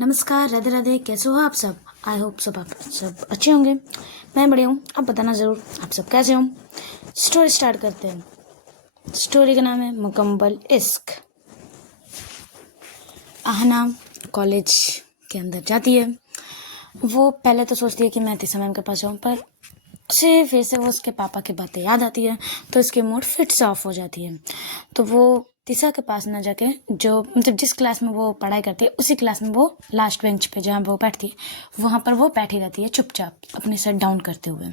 नमस्कार, राधे राधे। कैसे हो आप सब? आई होप आप सब अच्छे होंगे। मैं बढ़िया हूँ। आप बताना ज़रूर आप सब कैसे हो। स्टोरी स्टार्ट करते हैं। स्टोरी का नाम है मुकम्मल इश्क। आहना कॉलेज के अंदर जाती है। वो पहले तो सोचती है कि मैं तिसा मैम के पास जाऊँ, पर उसे फिर से वो उसके पापा की बातें याद आती है, तो उसकी मूड फिट से ऑफ हो जाती है। तो वो तिसा के पास ना जाके, जो मतलब जिस क्लास में वो पढ़ाई करती है उसी क्लास में वो लास्ट बेंच पे जहाँ वो बैठती है वहाँ पर वो बैठी रहती है चुपचाप अपने सर डाउन करते हुए।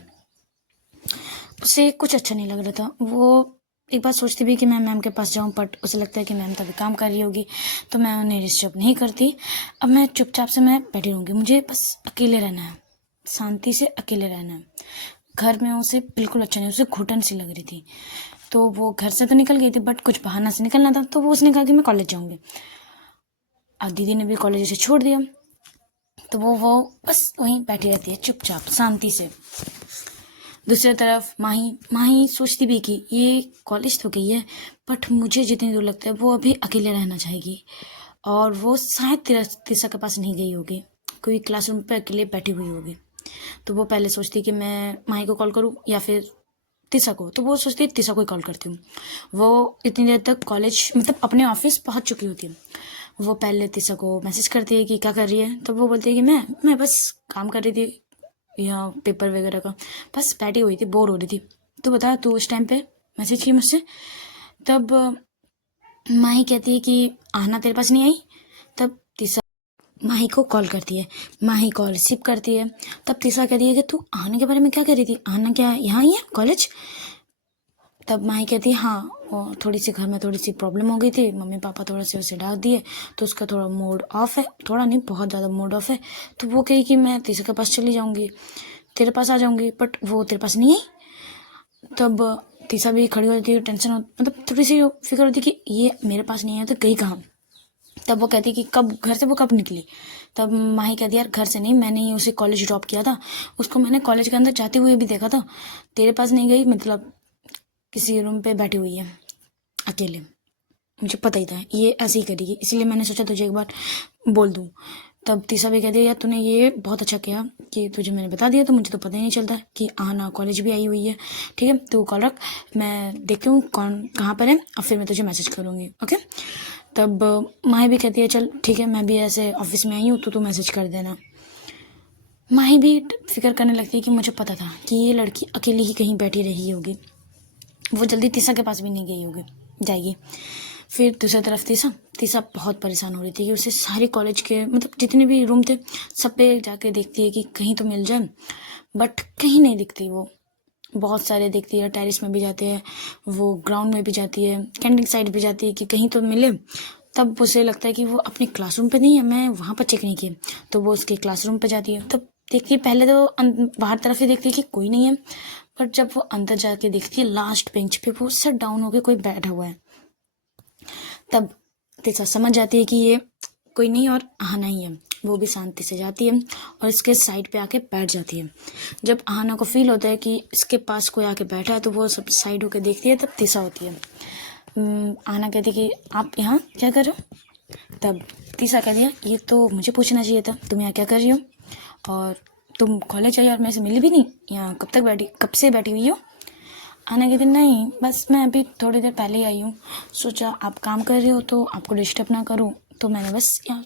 उसे कुछ अच्छा नहीं लग रहा था। वो एक बार सोचती भी कि मैं मैम के पास जाऊं, बट उसे लगता है कि मैम तो अभी काम कर रही होगी, तो मैं उन्हें डिस्टर्ब नहीं करती। अब मैं चुपचाप से मैं बैठी रहूँगी। मुझे बस अकेले रहना है, शांति से अकेले रहना है। घर में उसे बिल्कुल अच्छा नहीं, उसे घुटन सी लग रही थी। तो वो घर से तो निकल गई थी, बट कुछ बहाना से निकलना था, तो वो उसने कहा कि मैं कॉलेज जाऊँगी। अब दीदी ने भी कॉलेज से छोड़ दिया, तो वो बस वहीं बैठी रहती है चुपचाप शांति से। दूसरी तरफ माही सोचती भी कि ये कॉलेज तो गई है, बट मुझे जितनी दूर लगता है वो अभी अकेले रहना चाहेगी, और वो शायद तिसा के पास नहीं गई होगी, कोई क्लासरूम पे अकेले बैठी हुई होगी। तो वो पहले सोचती कि मैं माही को कॉल करूँ या फिर तिसा को, तो वो सोचती है तिसा को ही कॉल करती हूँ। वो इतनी देर तक कॉलेज मतलब अपने ऑफिस पहुँच चुकी होती है। वो पहले तिसा को मैसेज करती है कि क्या कर रही है, तो वो बोलती है कि मैं बस काम कर रही थी, या पेपर वगैरह का, बस बैठी हुई थी, बोर हो रही थी। तो बता तू उस टाइम पे मैसेज की मुझसे। तब माही कहती है कि आहना तेरे पास नहीं आई। तब तिसा माही को कॉल करती है, माही कॉल रिसीव करती है। तब तिसा कहती है कि तू आहना के बारे में क्या कर रही थी, आहना क्या यहाँ ही है कॉलेज? तब माही कहती है हाँ, और थोड़ी सी घर में थोड़ी सी प्रॉब्लम हो गई थी, मम्मी पापा थोड़ा से उसे डांट दिए, तो उसका थोड़ा मूड ऑफ है, थोड़ा नहीं बहुत ज़्यादा मूड ऑफ है। तो वो कही कि मैं तिसा के पास चली जाऊँगी, तेरे पास आ जाऊँगी, बट वो तेरे पास नहीं आई। तब तिसा भी खड़ी होती है, टेंशन मतलब थोड़ी सी फिक्र होती कि ये मेरे पास नहीं है तो गई कहाँ। तब वो कहती कि कब घर से वो कब निकली। तब माही कहती यार घर से नहीं, मैंने ही उसे कॉलेज ड्रॉप किया था, उसको मैंने कॉलेज के अंदर जाते हुए भी देखा था, तेरे पास नहीं गई, मतलब किसी रूम पे बैठी हुई है अकेले। मुझे पता ही था ये ऐसे ही करेगी, इसलिए मैंने सोचा तुझे एक बार बोल दूँ। तब तीसरा भी कहती है यार तूने ये बहुत अच्छा किया कि तुझे मैंने बता दिया, तो मुझे तो पता ही नहीं चलता कि आहना कॉलेज भी आई हुई है। ठीक है, तू कॉल रख, मैं देखती हूँ कौन कहाँ पर है, और फिर मैं तुझे मैसेज करूँगी। ओके। तब माही भी कहती है चल ठीक है, मैं भी ऐसे ऑफिस में आई हूँ, तो तू मैसेज कर देना। माही भी फिक्र करने लगती है कि मुझे पता था कि ये लड़की अकेली ही कहीं बैठी रही होगी, वो जल्दी तीसा के पास भी नहीं गई होगी जाएगी। फिर दूसरी तरफ तीसा बहुत परेशान हो रही थी कि उसे सारे कॉलेज के मतलब जितने भी रूम थे सब पे जाके देखती है कि कहीं तो मिल जाए, बट कहीं नहीं दिखती। वो बहुत सारे देखती है, टेरिस में भी जाते हैं, वो ग्राउंड में भी जाती है, कैंटीन साइड भी जाती है कि कहीं तो मिले। तब उसे लगता है कि वो अपने क्लासरूम पे नहीं है, मैं वहाँ पर चेक नहीं किया, तो वो उसके क्लासरूम पे जाती है। तब देखती है पहले तो बाहर तरफ ही देखती है कि कोई नहीं है, पर जब वो अंदर जाके देखती है लास्ट बेंच पे वो सर डाउन होके कोई बैठा हुआ है। तब तिसा समझ जाती है कि ये कोई नहीं और आहना ही है। वो भी शांति से जाती है और इसके साइड पे आके बैठ जाती है। जब आहना को फील होता है कि इसके पास कोई आके बैठा है, तो वो सब साइड होके देखती है। तब तिसा होती है। आहना कहती है कि आप यहाँ क्या कर रहे हो? तब तिसा कहती है ये तो मुझे पूछना चाहिए था, तुम यहाँ क्या कर रही हो, और तुम कॉलेज आई और मेरे से मिली भी नहीं, यहाँ कब से बैठी हुई हो? आने के दिन नहीं, बस मैं अभी थोड़ी देर पहले ही आई हूँ, सोचा आप काम कर रहे हो तो आपको डिस्टर्ब ना करूँ, तो मैंने बस यहाँ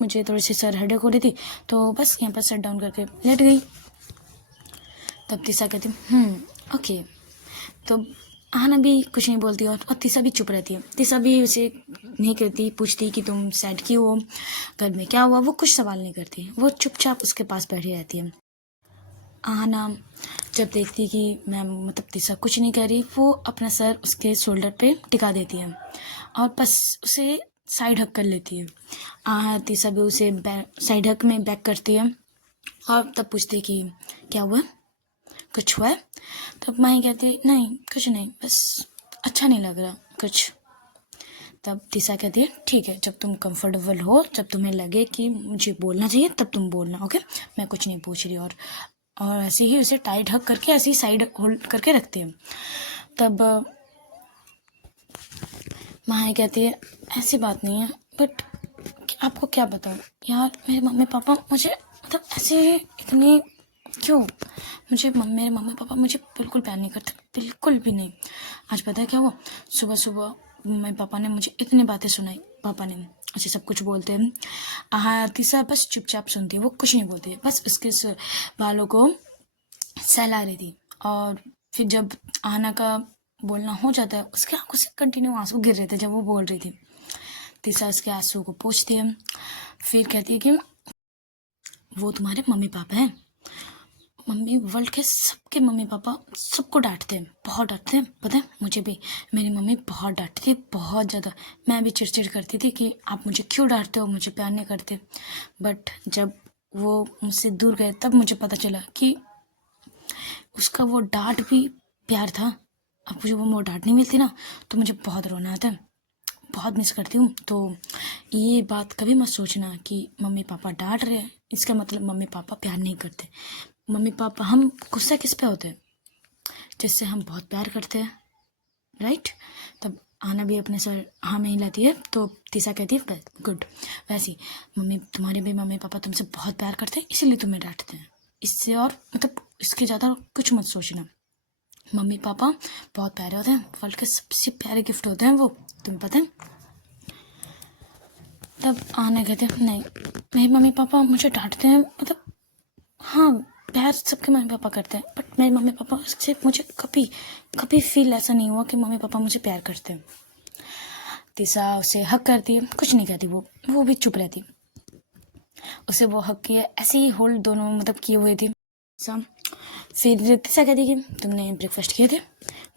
मुझे थोड़ी सी सर हेडेक हो रही थी, तो बस यहाँ पर सेट डाउन करके लेट गई। तब तीसा कहती ओके। तो आहना भी कुछ नहीं बोलती और तीसा भी चुप रहती है। तीसा भी उसे नहीं करती, पूछती कि तुम सैड क्यों हो, घर में क्या हुआ, वो कुछ सवाल नहीं करती, वो चुपचाप उसके पास बैठी रहती है। आहना जब देखती कि मैम मतलब तीसा कुछ नहीं कह रही, वो अपना सर उसके शोल्डर पे टिका देती है और बस उसे साइड हक कर लेती है। तीसा भी उसे साइड हक में बैक करती है और तब पूछती कि क्या हुआ, कुछ हुआ है? तब माही कहती नहीं कुछ नहीं, बस अच्छा नहीं लग रहा कुछ। तब तीसा कहती है ठीक है, जब तुम कंफर्टेबल हो, जब तुम्हें लगे कि मुझे बोलना चाहिए तब तुम बोलना, ओके, मैं कुछ नहीं पूछ रही। और ऐसे ही उसे टाइट हक करके ऐसे ही साइड होल्ड करके रखते हैं। तब माही कहती है ऐसी बात नहीं है, बट आपको क्या बताऊँ यार, मेरे मम्मी पापा मुझे मतलब ऐसे इतने क्यों, मेरे मम्मी पापा मुझे बिल्कुल प्यार नहीं करते, बिल्कुल भी नहीं। आज पता है क्या हुआ, सुबह सुबह मेरे पापा ने मुझे इतनी बातें सुनाई। पापा ने ऐसे सब कुछ बोलते हैं, आरती सा बस चुपचाप सुनती है, वो कुछ नहीं बोलती है, बस उसके बालों को सहला रही थी। और फिर जब आना का बोलना हो जाता है, उसके आंखों से कंटिन्यू आंसू गिर रहे थे जब वो बोल रही थी। तीसरा उसके आंसू को पोंछती है, फिर कहती है कि वो तुम्हारे मम्मी पापा हैं। मम्मी वर्ल्ड के सबके मम्मी पापा सबको डांटते हैं, बहुत डांटते हैं, पता है मुझे भी। मेरी मम्मी बहुत डांटती थी, बहुत ज़्यादा। मैं भी चिड़चिड़ करती थी कि आप मुझे क्यों डांटते हो, मुझे प्यार नहीं करते। बट जब वो मुझसे दूर गए तब मुझे पता चला कि उसका वो डांट भी प्यार था। अब मुझे वो डांट नहीं मिलती ना, तो मुझे बहुत रोना आता है, बहुत मिस करती हूँ। तो ये बात कभी मत सोचना कि मम्मी पापा डांट रहे हैं इसका मतलब मम्मी पापा प्यार नहीं करते। मम्मी पापा, हम गुस्सा किस पे होते हैं, जिससे हम बहुत प्यार करते हैं, राइट। तब आना भी अपने सर हाँ में ही लाती है, तो तीसा कहती है गुड। वैसे मम्मी, तुम्हारे भी मम्मी पापा तुमसे बहुत प्यार करते हैं, इसीलिए तुम्हें डांटते हैं। इससे और मतलब इसके ज़्यादा कुछ मत सोचना। मम्मी पापा बहुत प्यारे होते हैं, वर्ल्ड के सबसे प्यारे गिफ्ट होते हैं वो, तुम्हें पता है। तब आना कहते हैं नहीं, मेरे मम्मी पापा मुझे डांटते हैं, मतलब हाँ प्यार सबके मम्मी पापा करते हैं, बट मेरे मम्मी पापा से मुझे कभी कभी फील ऐसा नहीं हुआ कि मम्मी पापा मुझे प्यार करते हैं। तीसा उसे हक करती है, कुछ नहीं कहती, वो भी चुप रहती। उसे वो हक किया, ऐसे ही होल्ड दोनों मतलब किए हुए थे। फिर तीसा कहती कि तुमने ब्रेकफास्ट किए थे।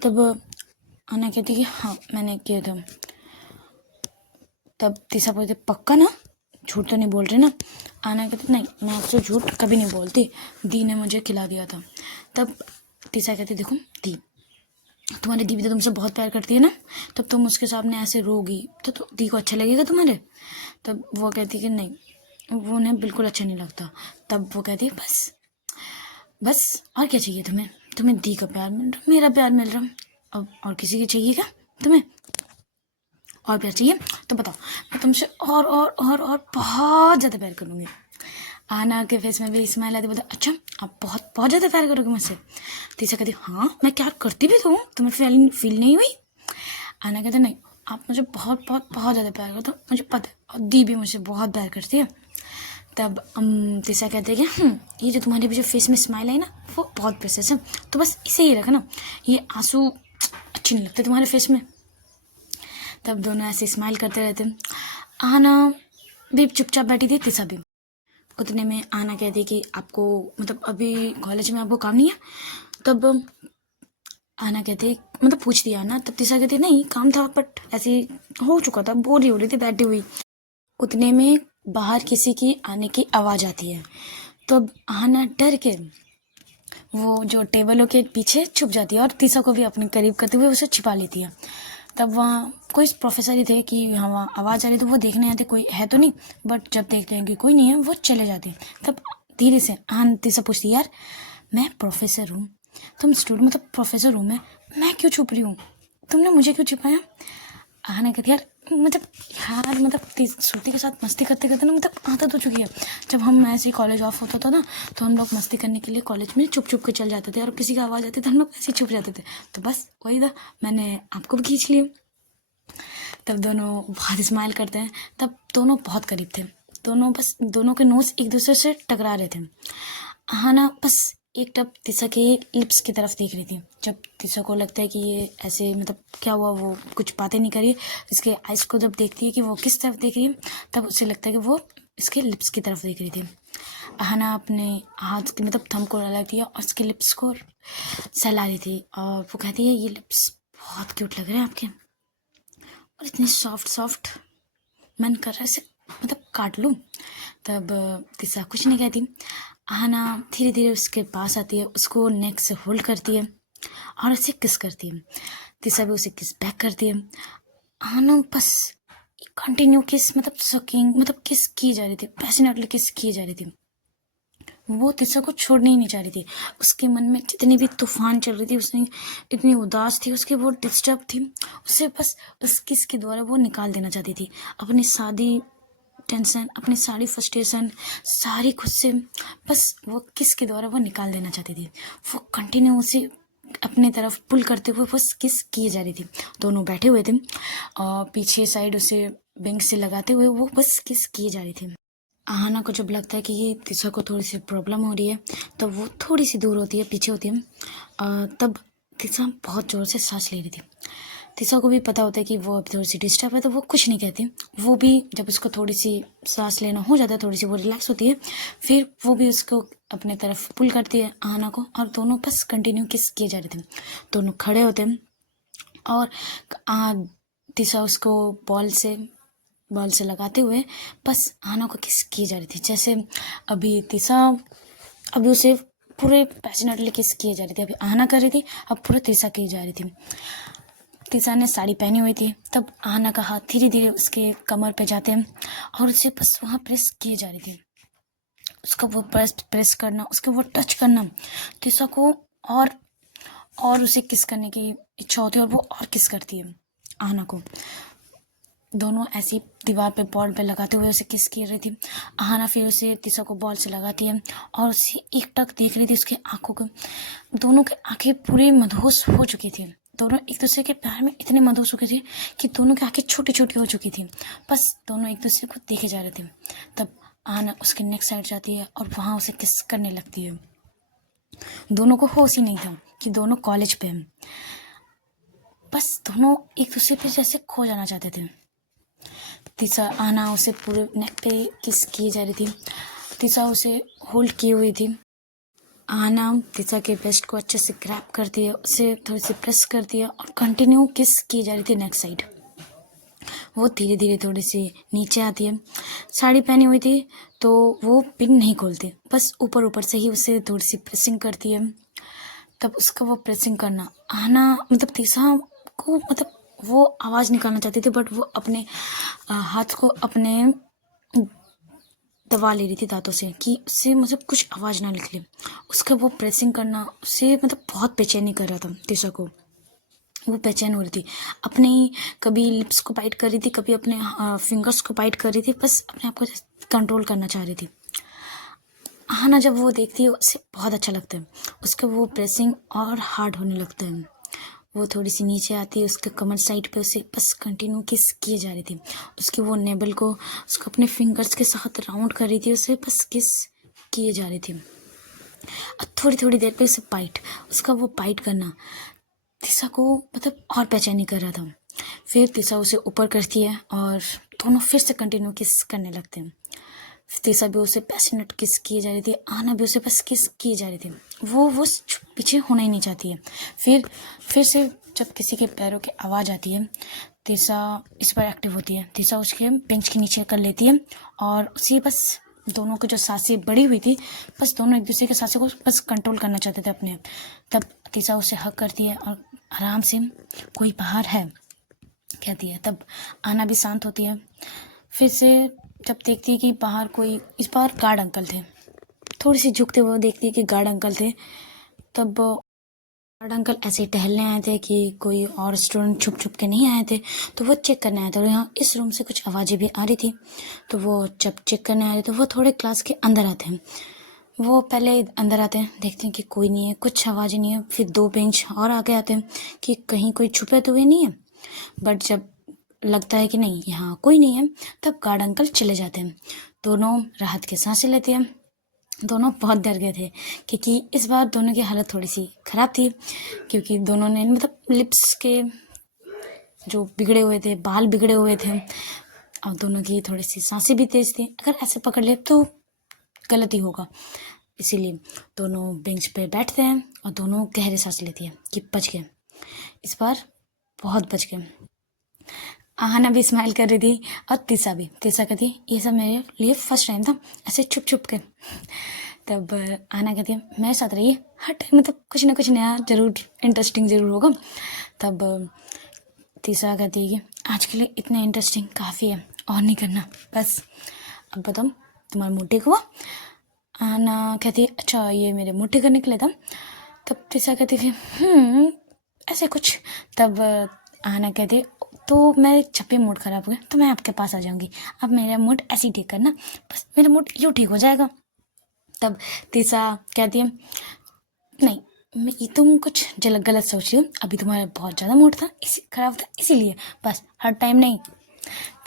तब आना कहती कि हाँ मैंने किए थे। तब तीसा बोलते पक्का ना, झूठ तो नहीं बोल रहे ना। आना कहती नहीं, मैं आपसे झूठ कभी नहीं बोलती, दी ने मुझे खिला दिया था। तब तीसा कहती देखो दी, तुम्हारी दी भी तो तुमसे बहुत प्यार करती है ना, तब तुम उसके सामने ऐसे रोगी तो दी को अच्छा लगेगा तुम्हारे। तब वो कहती कि नहीं, वो उन्हें बिल्कुल अच्छा नहीं लगता। तब वो कहती है बस और क्या चाहिए तुम्हें, तुम्हें दी का प्यार मिल रहा, मेरा प्यार मिल रहा, अब और किसी की चाहिए क्या तुम्हें, और प्यार चाहिए तो बताओ, मैं तुमसे और बहुत ज़्यादा प्यार करूँगी। आना के फेस में भी स्माइल आती, बोलते अच्छा आप बहुत बहुत ज़्यादा प्यार करोगे मुझसे। तीसरा कहती हाँ मैं प्यार करती भी तो हूँ, तुम्हें फील नहीं हुई। आना कहते नहीं, आप मुझे बहुत बहुत बहुत ज़्यादा प्यार करते हो, मुझे पता है, और दी भी मुझे बहुत प्यार करती है। तब तीसरा कहते हैं कि ये जो तुम्हारे भी जो फेस में स्माइल आई ना, वो बहुत प्रेशियस है, तो बस इसे ही रखना, ये आंसू अच्छे नहीं लगते तुम्हारे फेस में। तब दोनों ऐसे स्माइल करते रहते। आना भी चुपचाप बैठी थी, तीसा भी। उतने में आना कहती कि आपको मतलब अभी कॉलेज में आपको काम नहीं है। तब आना कहती मतलब पूछ दिया ना, तब तीसा कहती नहीं काम था, बट ऐसे हो चुका था, बोर ही हो रही थी बैठी हुई। उतने में बाहर किसी की आने की आवाज़ आती है। तब आना डर के वो जो टेबलों के पीछे छुप जाती है और तीसा को भी अपने करीब करते हुए उसे छिपा लेती है। तब वहाँ कोई प्रोफेसर ही थे कि हाँ वहाँ आवाज़ आ रही, तो वो देखने आते कोई है तो नहीं, बट जब देखते हैं कि कोई नहीं है वो चले जाते हैं। तब धीरे से तीसा पूछती यार मैं प्रोफेसर हूँ, तुम स्टूडेंट मतलब प्रोफेसर हूँ मैं क्यों छुप रही हूँ, तुमने मुझे क्यों छिपाया। आना कहती यार मतलब श्रुति के साथ मस्ती करते करते ना मतलब आदत हो चुकी है। जब हम ऐसे कॉलेज ऑफ होता था ना, तो हम लोग मस्ती करने के लिए कॉलेज में चुप के चल जाते थे, और किसी की आवाज़ आती तो हम लोग ऐसे छुप जाते थे। तो बस वही था, मैंने आपको भी खींच लिया। तब दोनों बहुत स्माइल करते हैं। तब दोनों बहुत करीब थे, दोनों के नोज एक दूसरे से टकरा रहे थे। आना बस एक टप तीसा के लिप्स की तरफ देख रही थी। जब तीसा को लगता है कि ये ऐसे मतलब क्या हुआ, वो कुछ बातें नहीं करी, इसके आइज़ को जब देखती है कि वो किस तरफ देख रही है, तब उसे लगता है कि वो इसके लिप्स की तरफ देख रही थी। आहना अपने हाथ की मतलब थंब को लगाती है और उसके लिप्स को सहला रही थी, और वो कहती है ये लिप्स बहुत क्यूट लग रहे हैं आपके, और इतनी सॉफ्ट, मन कर रहा है इसे मतलब काट लूँ। तब तीसा कुछ नहीं कहती। आहना धीरे धीरे उसके पास आती है, उसको नेक से होल्ड करती है और उसे किस करती है। तीसा भी उसे किस बैक करती है। आहना बस कंटिन्यू किस मतलब सकिंग मतलब किस की जा रही थी, पैशनेटली किस की जा रही थी। वो तीसा को छोड़ने ही नहीं चाह रही थी। उसके मन में जितनी भी तूफान चल रही थी, उसने इतनी उदास थी, उसकी वो डिस्टर्ब थी, उसे बस उस किस के द्वारा वो निकाल देना चाहती थी। अपनी शादी टेंशन, अपनी सारी फ्रस्ट्रेशन, सारी खुद से बस वो किस के द्वारा वो निकाल देना चाहती थी। वो कंटिन्यू उसे अपने तरफ पुल करते हुए बस किस किए जा रही थी। दोनों बैठे हुए थे और पीछे साइड उसे बैंक से लगाते हुए वो बस किस किए जा रही थी। आहाना को जब लगता है कि ये तिशा को थोड़ी सी प्रॉब्लम हो रही है तो वो थोड़ी सी दूर होती है, पीछे होती है। तब तिशा बहुत ज़ोर से सांस ले रही थी। तिशा को भी पता होता है कि वो अभी थोड़ी सी डिस्टर्ब है, तो वो कुछ नहीं कहती। वो भी जब उसको थोड़ी सी सांस लेना हो जाता है, थोड़ी सी वो रिलैक्स होती है, फिर वो भी उसको अपने तरफ पुल करती है आहाना को, और दोनों बस कंटिन्यू किस किए जा रहे थे। दोनों खड़े होते हैं और तिशा उसको बॉल से लगाते हुए बस आहाना को किस की जा रही थी। जैसे अभी उसे पूरे पैशनेटली किस किए जा रही थी। अभी आहाना कर रही थी, अब पूरा तिशा की जा रही थी। तिशा ने साड़ी पहनी हुई थी, तब आहाना का हाथ धीरे धीरे उसके कमर पे जाते हैं और उसे बस वहाँ प्रेस किए जा रही थी। उसका वो प्रेस करना, उसका वो टच करना तिशा को और उसे किस करने की इच्छा होती है, और वो और किस करती है आहाना को। दोनों ऐसी दीवार पे बॉल पे लगाते हुए उसे किस कर रही थी। आहाना फिर उसे तिशा को बॉल से लगाती है और उसे एक टक देख रही थी उसके आंखों को। दोनों की आंखें पूरी मदहोश हो चुकी थी। दोनों एक दूसरे के प्यार में इतने मदहोश हो गए थे कि दोनों की आंखें छोटी छोटी हो चुकी थी। बस दोनों एक दूसरे को देखे जा रहे थे। तब आहाना उसके नेक साइड जाती है और वहाँ उसे किस करने लगती है। दोनों को होश ही नहीं था कि दोनों कॉलेज पे हैं। बस दोनों एक दूसरे पे जैसे खो जाना चाहते थे। तिशा आहाना उसे पूरे नेक पे किस किए जा रही थी। तिशा उसे होल्ड की हुई थी। आहाना तिशा के वेस्ट को अच्छे से ग्रैब करती है, उसे थोड़ी सी प्रेस करती है और कंटिन्यू किस की जा रही थी नेक साइड। वो धीरे धीरे थोड़ी सी नीचे आती है। साड़ी पहनी हुई थी तो वो पिन नहीं खोलती, बस ऊपर ऊपर से ही उसे थोड़ी सी प्रेसिंग करती है। तब उसका वो प्रेसिंग करना आहाना तिशा को वो आवाज़ निकालना चाहती थी, बट वो अपने हाथ को अपने दबा ले रही थी दांतों से कि उससे कुछ आवाज़ ना निकले। उसका वो प्रेसिंग करना उसे बहुत बेचैनी कर रहा था तिशा को। वो बेचैन हो रही थी, अपने कभी लिप्स को बाइट कर रही थी, कभी अपने फिंगर्स को बाइट कर रही थी, बस अपने आप को कंट्रोल करना चाह रही थी। आहाना जब वो देखती है उसे बहुत अच्छा लगता है। उसका वो प्रेसिंग और हार्ड होने लगता है। वो थोड़ी सी नीचे आती है, उसके कमर साइड पे उसे बस कंटिन्यू किस किए जा रही थी। उसकी वो नेबल को उसको अपने फिंगर्स के साथ राउंड कर रही थी, उसे बस किस किए जा रही थी। और थोड़ी थोड़ी देर पे उसे उसका वो बाइट करना तिशा को और बेचैनी कर रहा था। फिर तिशा उसे ऊपर करती है और दोनों फिर से कंटिन्यू किस करने लगते हैं। तिशा भी उसे पैशनेट किस किए जा रही थी, आहाना भी उसे बस किस किए जा रही थी। वो पीछे होना ही नहीं चाहती है। फिर से जब किसी के पैरों की आवाज़ आती है, तिशा इस पर एक्टिव होती है। तिशा उसके बेंच के नीचे कर लेती है और उसी बस दोनों की जो सांसें बढ़ी हुई थी, बस दोनों एक दूसरे के सांसें को बस कंट्रोल करना चाहते थे अपने। तब तिशा उसे हक करती है और आराम से कोई बाहर है कहती है। तब आहाना भी शांत होती है। फिर से जब देखती है कि बाहर कोई, इस बार गार्ड अंकल थे, थोड़ी सी झुकते हुए देखती है कि गार्ड अंकल थे। तब गार्ड अंकल ऐसे टहलने आए थे कि कोई और स्टूडेंट छुप छुप के नहीं आए थे, तो वो चेक करने आए थे। और यहाँ इस रूम से कुछ आवाज़ें भी आ रही थी, तो वो जब चेक करने आ रहे तो वो थोड़े क्लास के अंदर आते हैं। वो पहले अंदर आते हैं, देखते हैं कि कोई नहीं है, कुछ आवाज़ नहीं है। फिर 2 बेंच और आगे आते हैं कि कहीं कोई छुपे तो हुए नहीं है। बट जब लगता है कि नहीं यहाँ कोई नहीं है, तब गार्ड अंकल चले जाते हैं। दोनों राहत की सांसें लेते हैं। दोनों बहुत डर गए थे क्योंकि इस बार दोनों की हालत थोड़ी सी ख़राब थी, क्योंकि दोनों ने लिप्स के जो बिगड़े हुए थे, बाल बिगड़े हुए थे, और दोनों की थोड़ी सी सांसें भी तेज़ थी। अगर ऐसे पकड़ ले तो गलत ही होगा, इसीलिए दोनों बेंच पे बैठते हैं और दोनों गहरे सांस लेती है कि बच गए, इस बार बहुत बच गए। आहाना भी स्माइल कर रही थी और तिशा कहती है ये सब मेरे लिए फर्स्ट टाइम था, ऐसे छुप छुप के। तब आहाना कहती है मेरे साथ रहिए, हर टाइम कुछ ना कुछ नया जरूर, इंटरेस्टिंग ज़रूर होगा। तब तिशा कहती है कि आज के लिए इतना इंटरेस्टिंग काफ़ी है, और नहीं करना बस। अब बताओ तुम्हारा मूड ठीक हुआ? आहाना कहती है अच्छा ये मेरे मूड ठीक करने के लिए था। तब तिशा कहती थी ऐसे कुछ। तब आहाना कहती तो मैं जब भी मूड ख़राब हुआ तो मैं आपके पास आ जाऊँगी, अब मेरा मूड ऐसे ही ठीक करना, बस मेरा मूड यूँ ठीक हो जाएगा। तब तीसा कहती है नहीं, तुम कुछ गलत सोच रही हो, अभी तुम्हारा बहुत ज़्यादा मूड था, इसी खराब था इसीलिए, बस हर टाइम नहीं।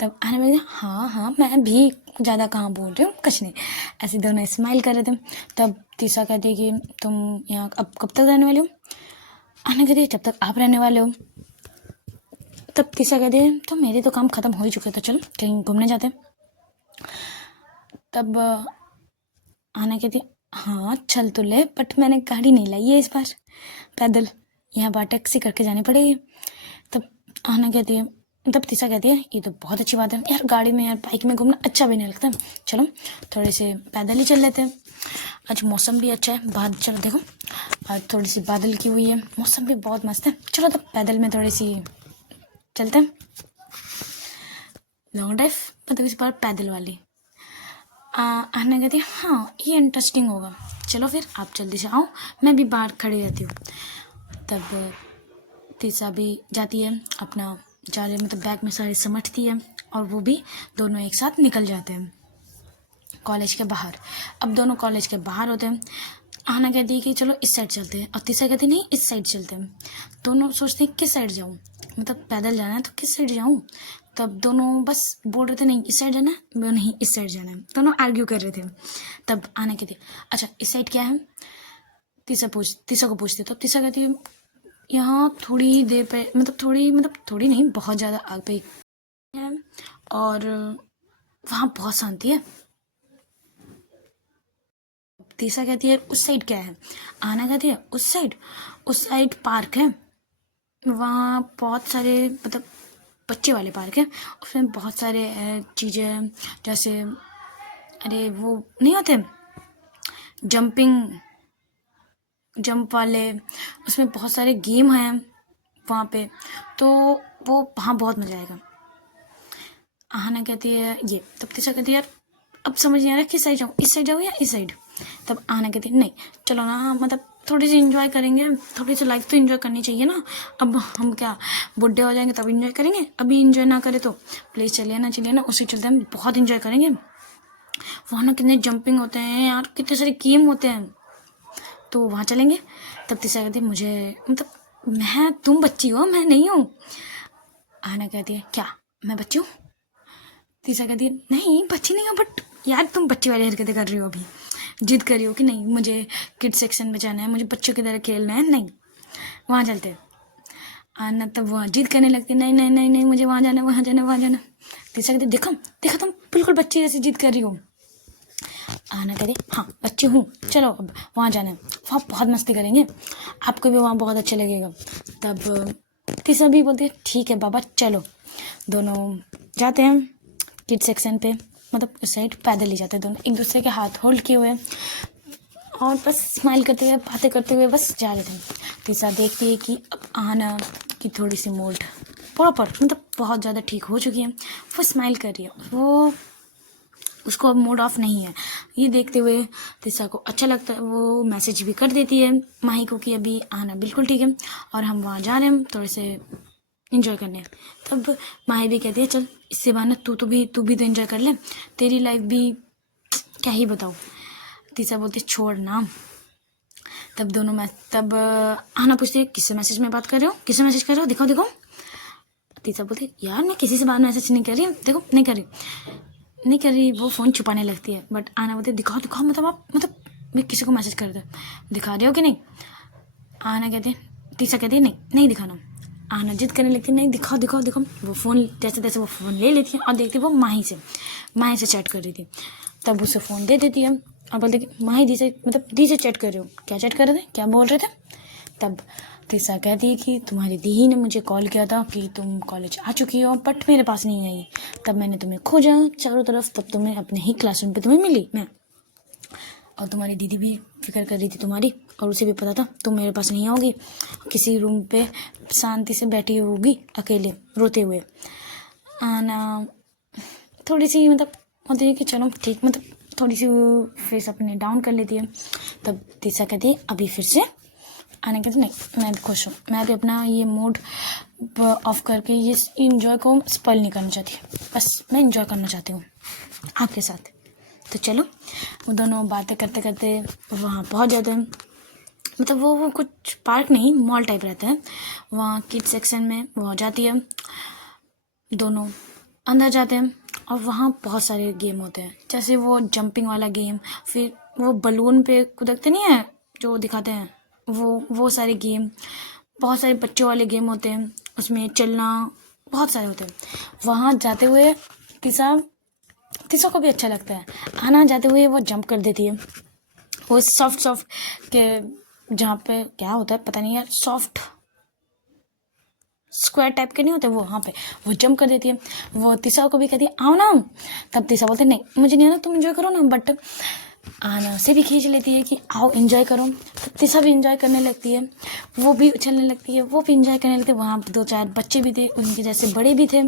तब आने में हाँ हाँ मैं भी ज़्यादा कहाँ बोल रही हूँ, कुछ नहीं। ऐसे दोनों स्माइल कर रहे थे। तब तीसा कहती है कि तुम यहाँ अब कब तक रहने वाले हो? आने कहती है जब तक आप रहने वाले हो। तब तीसा कहती है तो मेरे तो काम ख़त्म हो ही चुके, तो चलो कहीं घूमने जाते हैं। तब आना कहती है हाँ चल तो ले, बट मैंने गाड़ी नहीं लाई है इस बार, पैदल यहाँ बार टैक्सी करके जानी पड़ेगी। तब आना कहती है, तब तीसा कहती है ये तो बहुत अच्छी बात है यार, गाड़ी में यार बाइक में घूमना अच्छा भी नहीं लगता, चलो थोड़े से पैदल ही चल लेते हैं। आज मौसम भी अच्छा है, बादल चलो देखो आज थोड़ी सी बादल की हुई है, मौसम भी बहुत मस्त है, चलो तो पैदल में थोड़ी सी चलते हैं लॉन्ग ड्राइव, मतलब इस बार पैदल वाली। आना कहती है हाँ ये इंटरेस्टिंग होगा, चलो फिर आप जल्दी से आओ, मैं भी बाहर खड़ी रहती हूँ। तब तीसा भी जाती है, अपना जा रहे मतलब बैग में सारी समेटती है, और वो भी दोनों एक साथ निकल जाते हैं कॉलेज के बाहर। अब दोनों कॉलेज के बाहर होते हैं। आना कहती है कि चलो इस साइड चलते हैं, और तीसरा कहती है नहीं इस साइड चलते हैं। दोनों सोचते हैं किस साइड जाऊँ, मतलब पैदल जाना है तो किस साइड जाऊँ। तब दोनों बस बोल रहे थे नहीं इस साइड जाना है, नहीं इस साइड जाना है, दोनों आर्ग्यू कर रहे थे। तब आना कहती है अच्छा इस साइड क्या है, तीसरा को पूछते, तो तीसरा कहती है यहाँ थोड़ी देर पे मतलब थोड़ी नहीं बहुत ज़्यादा आग पे है, और वहाँ बहुत शांति है। तीसरा कहती है उस साइड क्या है? आना कहती है उस साइड पार्क है, वहाँ बहुत सारे मतलब बच्चे वाले पार्क है, उसमें बहुत सारे चीज़ें हैं, जैसे अरे वो नहीं होते जंप वाले, उसमें बहुत सारे गेम हैं वहाँ पे, तो वो वहाँ बहुत मज़ा आएगा। आना कहती है ये, तब तीसरा कहती है यार अब समझ नहीं आ रहा किस साइड जाऊँ, इस साइड जाऊँ या इस साइड। तब आना कहती है नहीं चलो ना मतलब थोड़ी सी इंजॉय करेंगे, थोड़ी सी लाइफ तो इंजॉय करनी चाहिए ना, अब हम क्या बुढ़े हो जाएंगे तब इंजॉय करेंगे, अभी इंजॉय ना करें तो प्लीज़ चलिए ना उसी चलते हम बहुत इंजॉय करेंगे। वहाँ ना कितने जंपिंग होते हैं यार, कितने सारे गेम होते हैं, तो वहाँ चलेंगे। तब तीसरा कहती है मुझे मतलब तुम बच्ची हो मैं नहीं हूँ। आना कहती है क्या मैं बच्ची हूँ? तीसरा कहती है नहीं बच्ची नहीं हो, बट यार तुम बच्ची वाली हरकतें कर रही हो, अभी जिद करी हो कि नहीं मुझे किड सेक्शन में जाना है, मुझे बच्चों की तरह खेलना है, नहीं वहाँ चलते। आना तब वहाँ जिद करने लगती नहीं नहीं नहीं नहीं मुझे वहाँ जाना। तीसरा कहती देखो तुम बिल्कुल बच्ची जैसी जिद कर रही हो। आना कहती हाँ बच्ची हूँ, चलो अब वहाँ जाना है, वहाँ बहुत मस्ती करेंगे, आपको भी वहाँ बहुत अच्छा लगेगा। तब तीसरा भी बोलती है ठीक है बाबा चलो। दोनों जाते हैं किड सेक्शन पे, मतलब उस साइड पैदल ही जाते हैं, दोनों एक दूसरे के हाथ होल्ड किए हुए और बस स्माइल करते हुए बातें करते हुए बस जा रहे थे। तीसरा देखती है कि अब आना की थोड़ी सी मूड प्रॉपर मतलब बहुत ज़्यादा ठीक हो चुकी है, वो स्माइल कर रही है, वो उसको अब मूड ऑफ नहीं है। ये देखते हुए तीसरा को अच्छा लगता है, वो मैसेज भी कर देती है माही को कि अभी आना बिल्कुल ठीक है और हम वहाँ जा रहे हैं थोड़े से इंजॉय करने। तब माही भी कहती है चल इससे बहाना तू भी तो इंजॉय कर ले, तेरी लाइफ भी क्या ही बताऊँ। तीसरा बोलती है छोड़ ना। तब आना पूछती है किससे मैसेज में बात कर रहे हो, किससे मैसेज कर रहे हो, दिखाओ। तीसरा बोलती है यार मैं किसी से बात मैसेज नहीं कर रही, देखो नहीं कर रही, वो फ़ोन छुपाने लगती है। बट आना बोलती है दिखाओ मतलब आप मतलब मैं किसी को मैसेज कर दे, दिखा रहे हो कि नहीं। आना कहते हैं तीसरा कहती है नहीं दिखाना। आना जिद करने लगती है नहीं दिखाओ। वो फ़ोन जैसे तैसे वो फ़ोन ले लेती है और देखती है वो माही से चैट कर रही थी। तब उसे फ़ोन दे देती है और बोलती है माही दी से चैट कर रहे हो, क्या चैट कर रहे थे, क्या बोल रहे थे। तब तीसरा कहती है कि तुम्हारी दी ने मुझे कॉल किया था कि तुम कॉलेज आ चुकी हो बट मेरे पास नहीं आई, तब मैंने तुम्हें खोजा चारों तरफ, तब तुम्हें अपने ही क्लासरूम पे तुम्हें मिली मैं, और तुम्हारी दीदी भी फिक्र कर रही थी तुम्हारी, और उसे भी पता था तुम मेरे पास नहीं आओगी, किसी रूम पे शांति से बैठी होगी अकेले रोते हुए। आना थोड़ी सी मतलब होती है कि चलो ठीक, मतलब थोड़ी सी फेस अपने डाउन कर लेती है। तब तीसरा कहती है अभी फिर से आने कहती नहीं मैं भी खुश हूँ, मैं भी अपना ये मूड ऑफ करके ये इंजॉय को स्पॉइल नहीं करना चाहती, बस मैं इंजॉय करना चाहती हूँ आपके साथ। तो चलो वो दोनों बातें करते करते वहाँ पहुँच जाते हैं। मतलब वो कुछ पार्क नहीं, मॉल टाइप रहता है, वहाँ किड सेक्शन में वो हो जाती है। दोनों अंदर जाते हैं और वहाँ बहुत सारे गेम होते हैं, जैसे वो जंपिंग वाला गेम, फिर वो बलून पे कूदते नहीं है जो दिखाते हैं, वो सारे गेम, बहुत सारे बच्चों वाले गेम होते हैं, उसमें चलना बहुत सारे होते हैं। वहाँ जाते हुए तीसा को भी अच्छा लगता है। आना जाते हुए वो जंप कर देती है, वो सॉफ्ट के जहाँ पे क्या होता है पता नहीं है, सॉफ्ट स्क्वायर टाइप के नहीं होते वो, वहाँ पे वो जंप कर देती है। वो तीसा को भी कहती है आओ ना, तब तीसा बोलते नहीं मुझे नहीं आना, तुम एंजॉय करो ना, बट आना से भी खींच लेती है कि आओ एंजॉय करो। तो तीसा भी एंजॉय करने लगती है, वो भी उछलने लगती है, वो भी एंजॉय करने लगती है। वहाँ 2-4 बच्चे भी थे, उनके जैसे बड़े भी थे।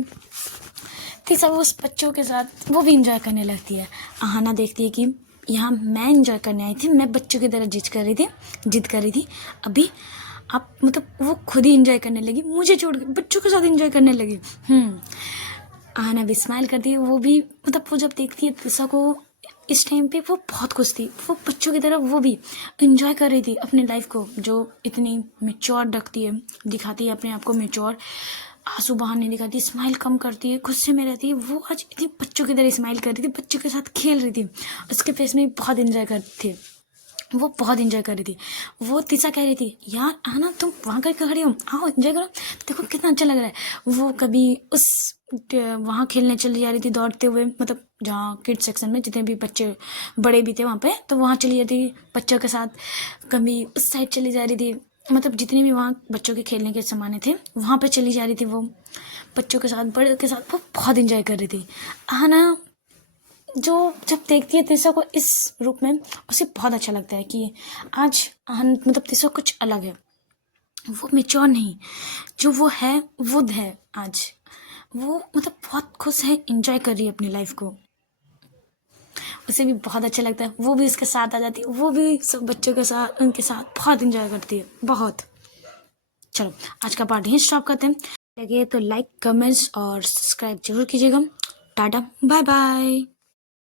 तीसा उस बच्चों के साथ वो भी इंजॉय करने लगती है। आहाना देखती है कि यहाँ मैं इंजॉय करने आई थी, मैं बच्चों की तरह जिद कर रही थी, अभी आप मतलब वो खुद ही इंजॉय करने लगी, मुझे छोड़ के बच्चों के साथ इंजॉय करने लगी। आहाना भी स्माइल करती है, वो भी मतलब वो जब देखती है तीसा को इस टाइम पे वो बहुत खुश थी, वो बच्चों की तरह वो भी इंजॉय कर रही थी अपनी लाइफ को, जो इतनी मेच्योर रखती है, दिखाती है अपने आप को मेच्योर, आंसू बाहर नहीं दिखाती, स्माइल कम करती है, गुस्से में रहती है। वो आज इतनी बच्चों की तरह स्माइल कर रही थी, बच्चों के साथ खेल रही थी, उसके फेस में बहुत इंजॉय करती थी, वो बहुत इंजॉय कर रही थी। वो तीसा कह रही थी यार आना तुम वहाँ करके खड़ी हो, आओ इंजॉय करो, देखो कितना अच्छा लग रहा है। वो कभी उस वहाँ खेलने चली जा रही थी दौड़ते हुए, मतलब जहाँ किड सेक्शन में जितने भी बच्चे बड़े भी थे वहाँ पे, तो वहाँ चली जाती बच्चों के साथ, कभी उस साइड चली जा रही थी, मतलब जितने भी वहाँ बच्चों के खेलने के सामान थे वहाँ पे चली जा रही थी। वो बच्चों के साथ बड़े के साथ वो बहुत इंजॉय कर रही थी। आना जो जब देखती है तीसा को इस रूप में, उसे बहुत अच्छा लगता है कि आज मतलब तीसा कुछ अलग है, वो मेच्योर नहीं, जो वो है वो है आज, वो मतलब बहुत खुश है, इंजॉय कर रही है अपनी लाइफ को, उसे भी बहुत अच्छा लगता है। वो भी उसके साथ आ जाती है, वो भी सब बच्चों के साथ उनके साथ बहुत इंजॉय करती है, बहुत। चलो आज का पार्ट यहीं स्टॉप करते हैं, लगे तो लाइक कमेंट्स और सब्सक्राइब जरूर कीजिएगा। Tata bye bye.